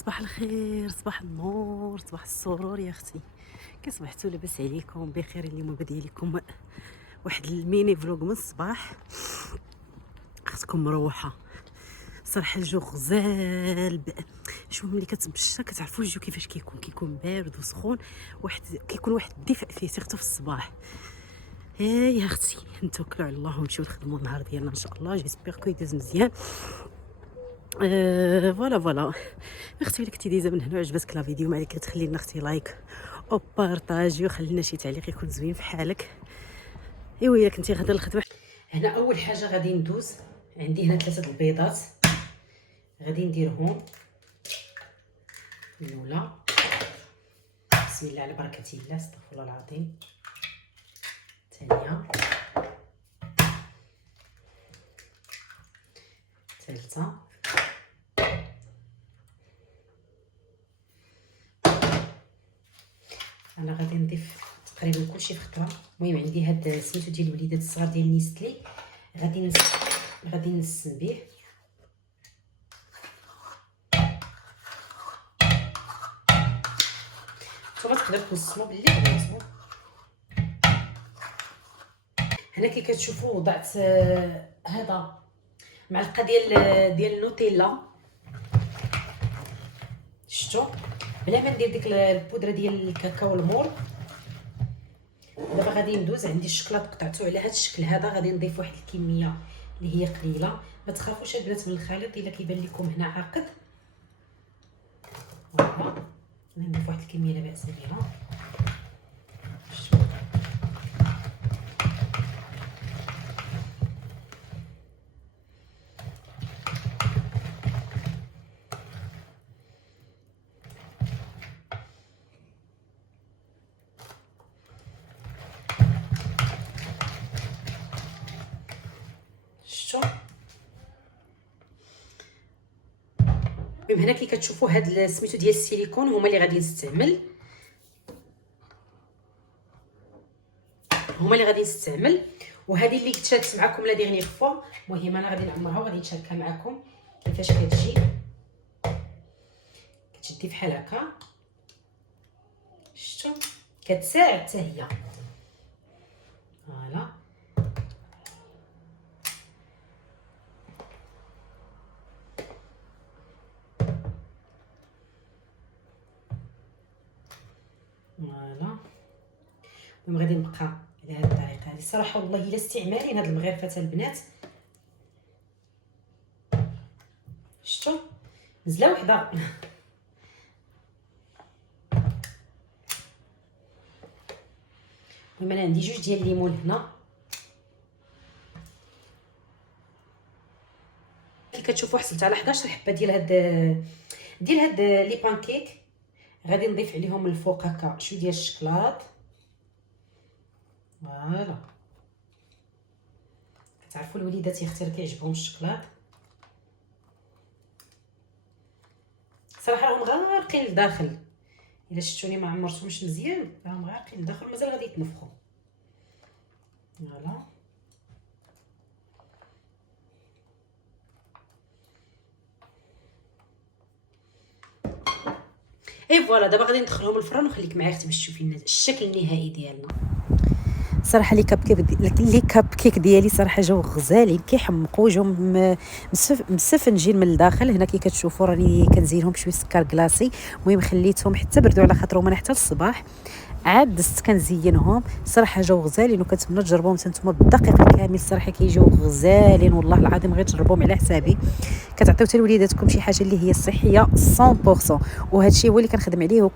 صباح الخير، صباح النور، صباح السرور يا اختي. كي صبحتوا لاباس عليكم؟ بخير. اليوم بادي لكم واحد الميني فلوغ من الصباح. اختكم مروحه صراحه، الجو غزال. شوف ملي كتمشى كتعرفوا الجو كيفاش كيكون بارد وسخون، كيكون واحد الدفء فيه سيرتو في الصباح. يا اختي نتوكلوا على الله ونمشيو نخدموا النهار ديالنا ان شاء الله. جيسبيغ كو يدوز مزيان. فوالا اختي، الا كنتي دايزه من هنا وعجبتك لا فيديو، ما عليك تخلي لنا اختي لايك او بارطاجي وخلي لنا شي تعليق يكون زوين في حالك. ايوا الا كنتي غادا للخدمه، هنا اول حاجه غادي ندوز. عندي هنا 3 البيضات غادي نديرهم الاولى. بسم الله على بركه الله، استغفر الله العظيم. الثانيه، الثالثه، انا غادي نضيف تقريبا كلشي في خطره. المهم عندي هاد سميتو ديال الوليدات الصغار ديال نيستلي، غادي نسن به. نتوما تقدروا تنسموا باللي بغيتو. هنا كي كتشوفوا وضعت هذا معلقه ديال النوتيلا، شفتوا؟ بلا ما ندير ديك البودره ديال الكاكاو المور. دابا غادي ندوز، عندي الشكلاط قطعته على هذا الشكل هذا. غادي نضيف واحد الكميه اللي هي قليله. ما تخافوش البنات من الخليط الا كيبان لكم هنا عاقد. فوالا نضيف واحد الكميه لا باس بها. شفتوا؟ المهم هنا كي كتشوفوا هاد سميتو ديال السيليكون هما اللي غادي نستعمل. وهذه اللي شاركت معكم لا ديغنيغ فوا. المهم انا غادي نعمرها وغادي نشاركها معكم كيفاش كتجي. كتشدي بحال هكا، شفتوا؟ كتساعد حتى هي. فوالا فوالا. المهم غادي نبقى على هذه الطريقه هذه. صراحه والله الا استعمالين هاد المغرفه البنات، شفتوا؟ نزله وحده. المهم انا عندي 2 ديال الليمون هنا. كي كتشوفوا حصلت على 11 حبه ديال هاد لي بانكيك. غادي نضيف عليهم من الفوق هكا شويه ديال الشكلاط. فوالا كتعرفوا الوليدات يختار كيعجبهم الشكلاط. صراحه راهم غارقين لداخل. الا شفتوني ما عمرتهمش مزيان راهم غارقين لداخل، مازال غادي يتنفخوا. فوالا اي فوالا. دابا غادي ندخلهم الفران وخليك معايا اختي باش تشوفي الشكل النهائي ديالنا. صراحه لي كاب كيك ديالي صراحه جاو غزالين، كيحمقوا، جاو مسفنجين من الداخل. هنا كي كتشوفوا راني كنزينهم بشويه سكر كلاصي. المهم خليتهم حتى بردوا على خاطرهم انا حتى الصباح عاد دزت كنزينهم. صراحه جاو غزالين وكنتمنى تجربوهم نتوما بالدقيق الكامل. صراحه كيجيو غزالين والله العظيم، غير تجربوهم على حسابي. كتعطيو حتى لوليداتكم شي حاجه اللي هي صحيه 100%. وهذا الشيء هو اللي كنخدم عليه.